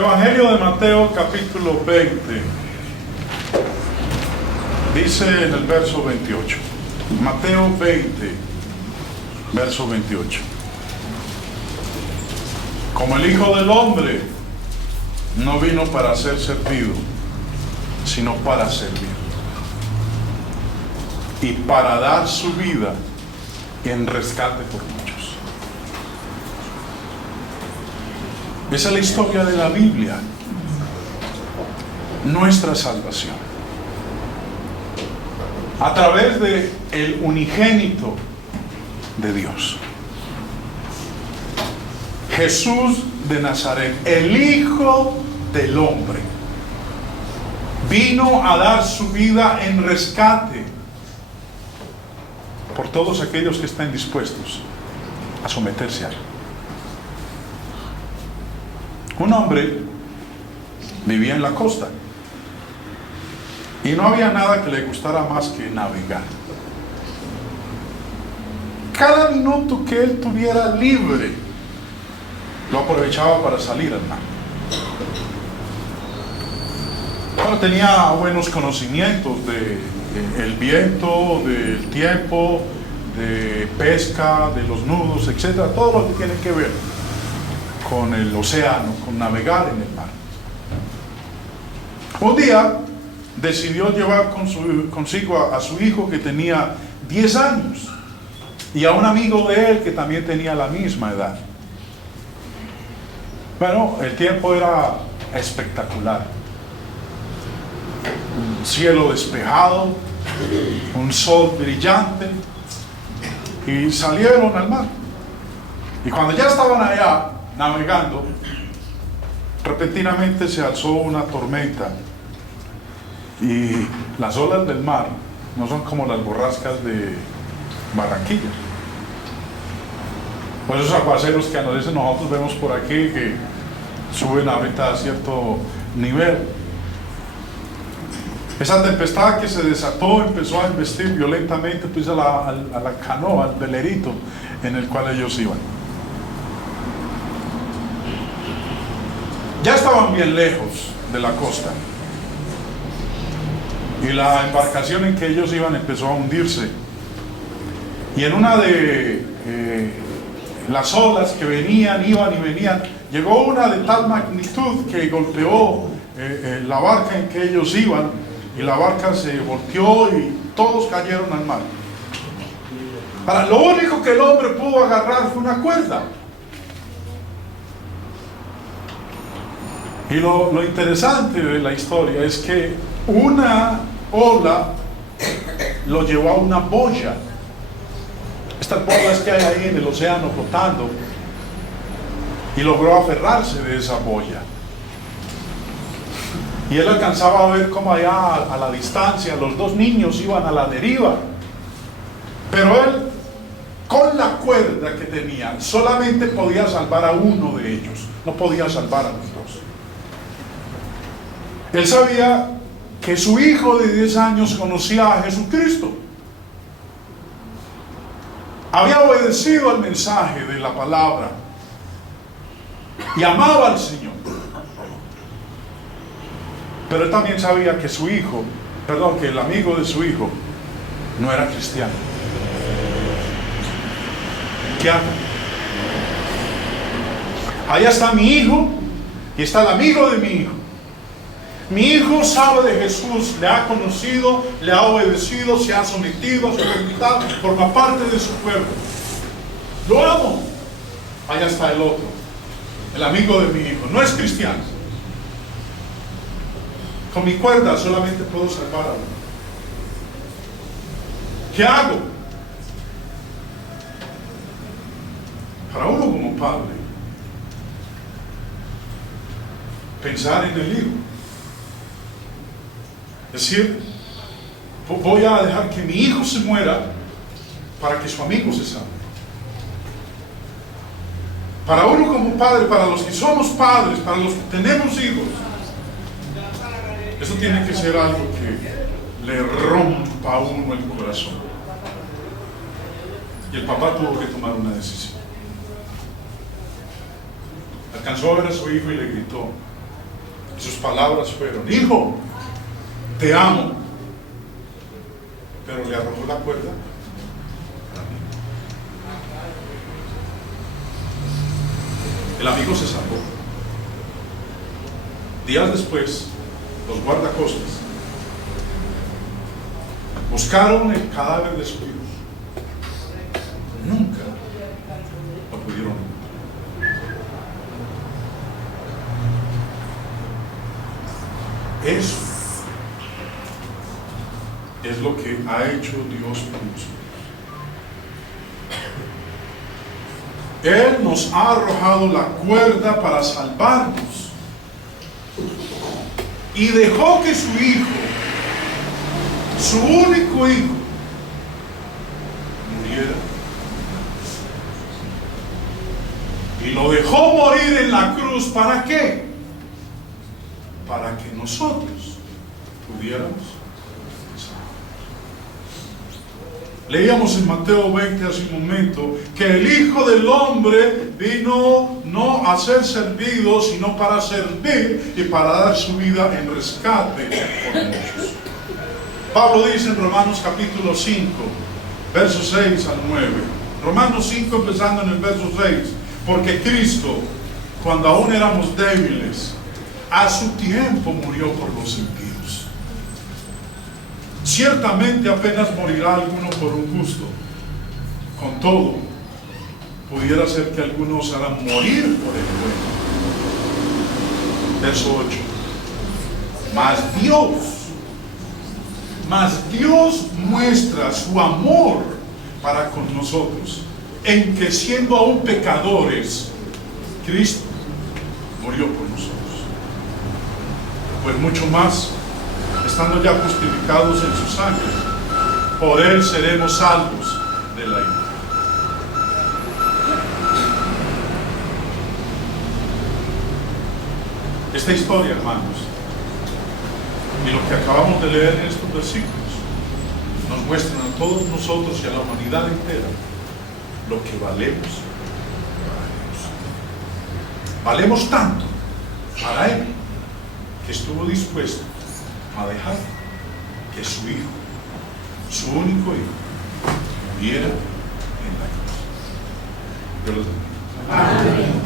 Evangelio de Mateo, capítulo 20. Dice en el verso 28. Mateo 20, verso 28. Como el Hijo del Hombre no vino para ser servido, sino para servir, y para dar su vida en rescate por muchos. Esa es la historia de la Biblia, nuestra salvación. A través de el unigénito de Dios, Jesús de Nazaret, el Hijo del Hombre, vino a dar su vida en rescate por todos aquellos que estén dispuestos a someterse a él. Un hombre vivía en la costa y no había nada que le gustara más que navegar. Cada minuto que él tuviera libre lo aprovechaba para salir al mar. Bueno, tenía buenos conocimientos del viento, del tiempo, de pesca, de los nudos, etcétera, todo lo que tiene que ver con el océano, con navegar en el mar. Un día decidió llevar consigo a su hijo que tenía 10 años y a un amigo de él que también tenía la misma edad. Bueno, el tiempo era espectacular. Un cielo despejado, un sol brillante, y salieron al mar. Y cuando ya estaban allá navegando, repentinamente se alzó una tormenta y las olas del mar no son como las borrascas de Barranquilla, pues esos aguaceros que a veces nosotros vemos por aquí que suben ahorita a cierto nivel. Esa tempestad que se desató empezó a embestir violentamente pues a la canoa, al velerito en el cual ellos iban. Ya estaban bien lejos de la costa y la embarcación en que ellos iban empezó a hundirse, y en una de las olas que venían, iban y venían, llegó una de tal magnitud que golpeó la barca en que ellos iban, y la barca se volteó y todos cayeron al mar. Ahora, lo único que el hombre pudo agarrar fue una cuerda. Y lo interesante de la historia es que una ola lo llevó a una boya. Estas boyas que hay ahí en el océano flotando, y logró aferrarse de esa boya. Y él alcanzaba a ver cómo allá a la distancia los dos niños iban a la deriva. Pero él, con la cuerda que tenía, solamente podía salvar a uno de ellos, no podía salvar a los dos. Él sabía que su hijo de 10 años conocía a Jesucristo. Había obedecido al mensaje de la palabra y amaba al Señor. Pero él también sabía que que el amigo de su hijo no era cristiano. ¿Qué hago? Allá está mi hijo y está el amigo de mi hijo. Mi hijo sabe de Jesús, le ha conocido, le ha obedecido, se ha sometido a su voluntad, forma parte de su pueblo. Lo amo. Allá está el otro, el amigo de mi hijo, no es cristiano. Con mi cuerda solamente puedo salvar a uno. ¿Qué hago? Para uno como padre, pensar en el hijo. Es decir, voy a dejar que mi hijo se muera para que su amigo se salve. Para uno como padre, para los que somos padres, para los que tenemos hijos, eso tiene que ser algo que le rompa a uno el corazón. Y el papá tuvo que tomar una decisión. Alcanzó a ver a su hijo y le gritó: Sus palabras fueron: hijo, te amo. Pero le arrojó la cuerda. El amigo se salvó. Días después, los guardacostas buscaron el cadáver de su hijo. Nunca lo pudieron encontrar. Eso es lo que ha hecho Dios por nosotros. Él nos ha arrojado la cuerda para salvarnos y dejó que su hijo, su único hijo, muriera. Y lo dejó morir en la cruz. ¿Para qué? Para que nosotros pudiéramos. Leíamos en Mateo 20 hace un momento que el Hijo del Hombre vino no a ser servido, sino para servir y para dar su vida en rescate por muchos. Pablo dice en Romanos capítulo 5, versos 6 al 9. Romanos 5, empezando en el verso 6. Porque Cristo, cuando aún éramos débiles, a su tiempo murió por los impíos. Ciertamente apenas morirá alguno por un justo. Con todo, pudiera ser que algunos harán morir por el bueno. Verso 8. Mas Dios muestra su amor para con nosotros, en que siendo aún pecadores, Cristo murió por nosotros. Pues mucho más, estando ya justificados en su sangre, por él seremos salvos de la ira. Esta historia, hermanos, y lo que acabamos de leer en estos versículos, nos muestran a todos nosotros y a la humanidad entera lo que valemos para Dios. Valemos tanto para Él, que estuvo dispuesto a dejar que su hijo, su único hijo, muriera en la cruz. Dios los bendiga. Amén.